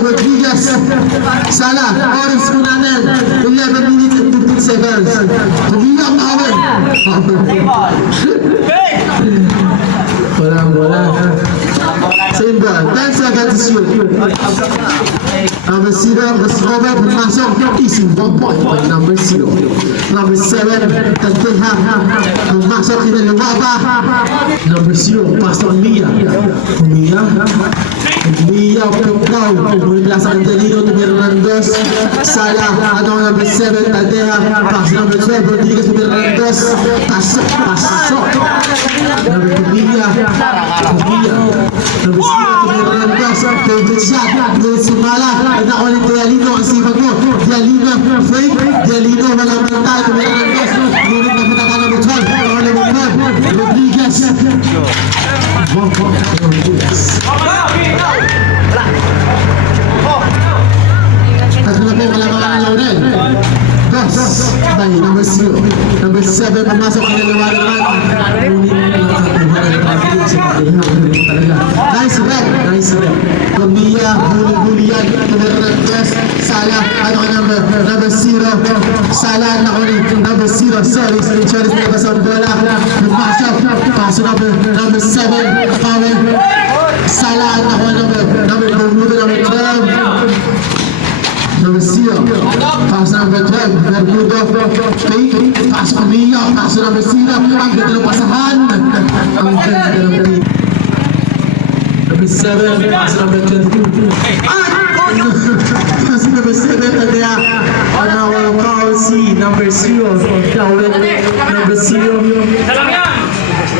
Rodriguez, Salah, oras ko natin, 11 minutes and 15 seconds. Hindi na makawin. Wala. Same ball. 10 seconds to shoot. Number 0, Rover, pumasok. Easy 1 point by number 0. Number 7, Tanteha. Pumasok, kinaliwa pa. Number 0, pasok Mia. Mia, Pugkaw. Mula sa Angelino, Tumirandos. Salah, number 7, Tanteha. Pasok number 12, Rodriguez, Tumirandos. Pasok. Number 2, Mia. Number 0, Tumirandos. Favorite shot. Ngunit sumala. Ako ni Dialino, ang sipag mo. Dialino, fake. Dialino, walang mental. Tumirandos. Ngunit napataka number 12. Rodriguez. 1 point. Rodriguez. Tatlo na po kalamangan ng Laurel. Dos. By number 0. Number 7, pumasok ng Laurel naman. Nice rep. Mia, huli-hulian. Tumirandos. Salah, number 0. Salah, number 0. Sorry, nilabas ang bola. Pasok number 7. Power. Salah, number 12. Number 0. Pasok number 12. Bermudo. Pasok Mia. Pasok number 0. Ang ganda ng pasahan. Ang ganda ng team. Number 7. Pasok number 22. Pasok number 7. Tadya. Walang foul si number 0. Number 0.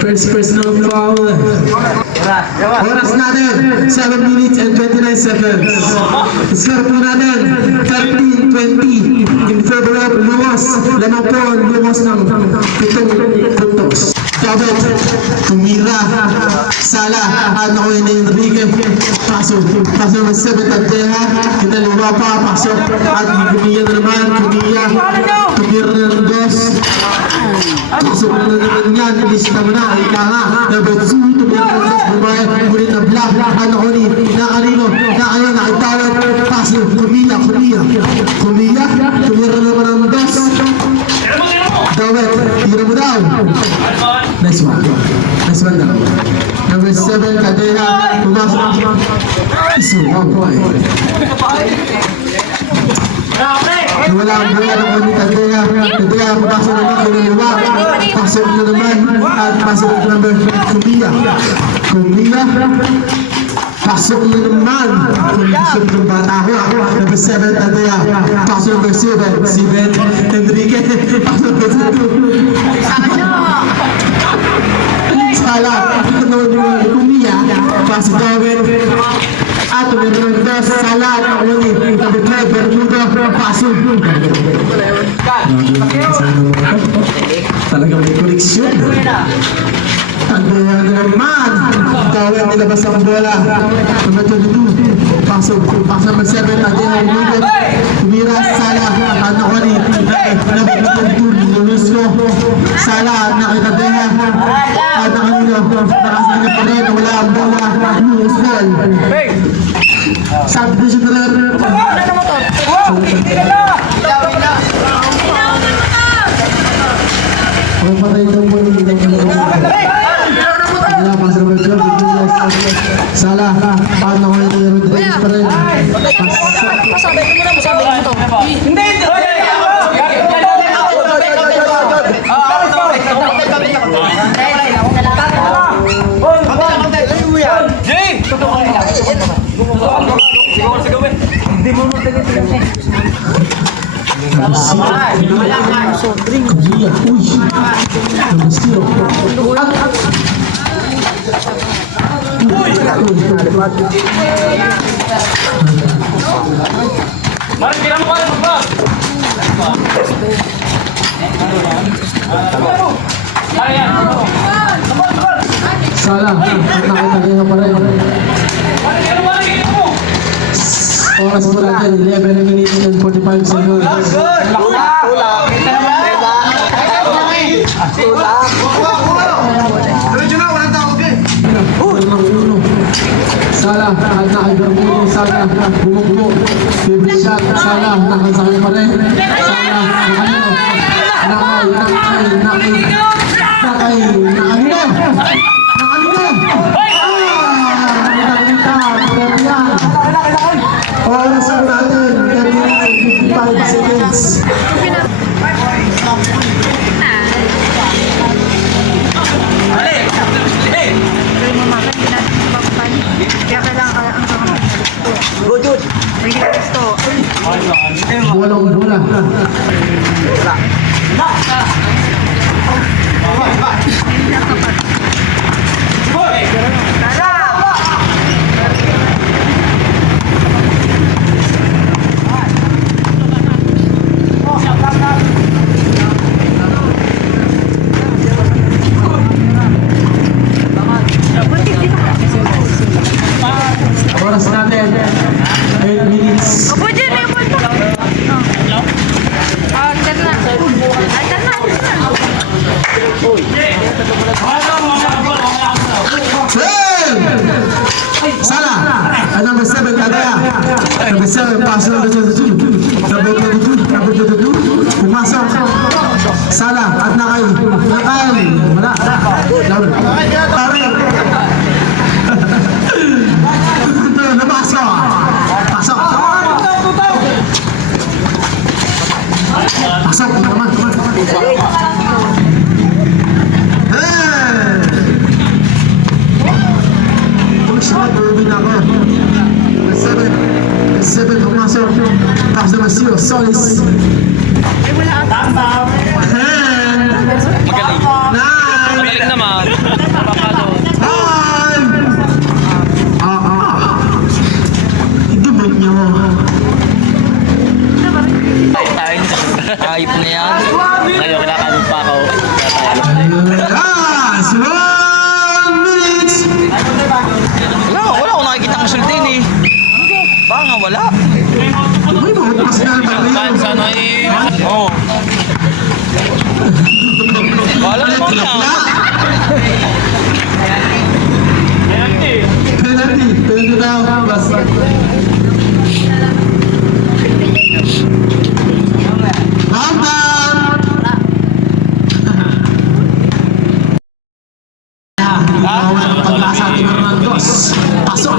First personal foul. Oras natin, 7 minutes and 29 seconds. Score po natin, 13-20 in favor of Lumos. Lamang po ang Lumos ng 7 puntos. Dapat tumira, Salah, at ako yun na Enrique. Pasok ng 7 Tanteha, kinaliwa pa, pasok, at Kumia na naman, tumira na ng 2. Pasok na naman yan, ilista mo na, ika nga, number 2, tumira na ng 2, bumayan, ngunit na black, ano ko ni, nakayon, nakitawad, pasok, Kumia, tumira na naman ng 2. Dawet, tira mo daw. Nice one daw. Number 7, Kadeha, pumasok. Iso, 1 point. Wala ang buwan ng kami Kadeha. Kadeha, pumasok naman, kinaliwa. Pasok na naman, at pasok na number Kumia. Pasok na naman. Kondisyon ng bata ko. Number 7, Kadeha. Pasok number 7, Enrique. Pasok number 2. Salah, Kumia, pasok Dawet. At tumira ng 2, Salah, number 12, Bermudo, pasok. Talagang may koleksyon. Tandaan na naman. Dawet, nilabas ang bola. Number 22, pasok number 7, Tandaan na tumira, Salah, number 22, Lulusco. Salah, nakitadeha. At nakasagin pa rin, wala ang bola. Lulusco. Subdivision na rin. Ang patay daw po yung wala pa sa mga job. Salah, paano ko yung Rodriguez pa rin. Masabi mo to. Hindi! Hindi mo Salah, nakita pa rin. Oras po natin, 11 minutes and 45 seconds. Sana bumungko. Favorite shot. Sana nakasakay pa rin. Sana nakanino. Oras ang natin, 10 minutes and 55 seconds. Kaya kailangan ang Good. may gusto. Walang bola. Oras natin, 8 minutes. Opo, dyan, may upo. Andyan na. Andyan na. Sala! Number 7, Tagaya. Number 7, pass number 22. Number 22. Pumasok. Sala, at Nakay. Wala. Tari. Ito, napasok. Pasok. Pasok, naman. Seven pumasok. Tapos naman siyo, Solis. Ay, wala ata. 10, 9, Magaling naman. Napapalo. 5. Ito ba niyo? Ayop na yan. Ngayon, kinakanon pa ako. Last 1 minute. Wala akong nakikita ang resulta yun eh. Baka nga wala. May mga pas na naman yun. Sana eh. Oo. Wala naman na. Penalty daw. Basta. Paglasa ating Hernandez. Pasok.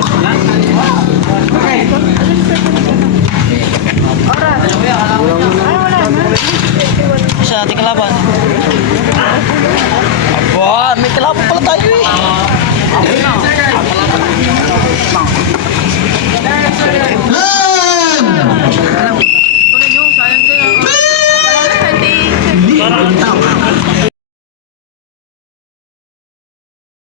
Sa ating kalaban. Aba, may kalaban pala tayo eh.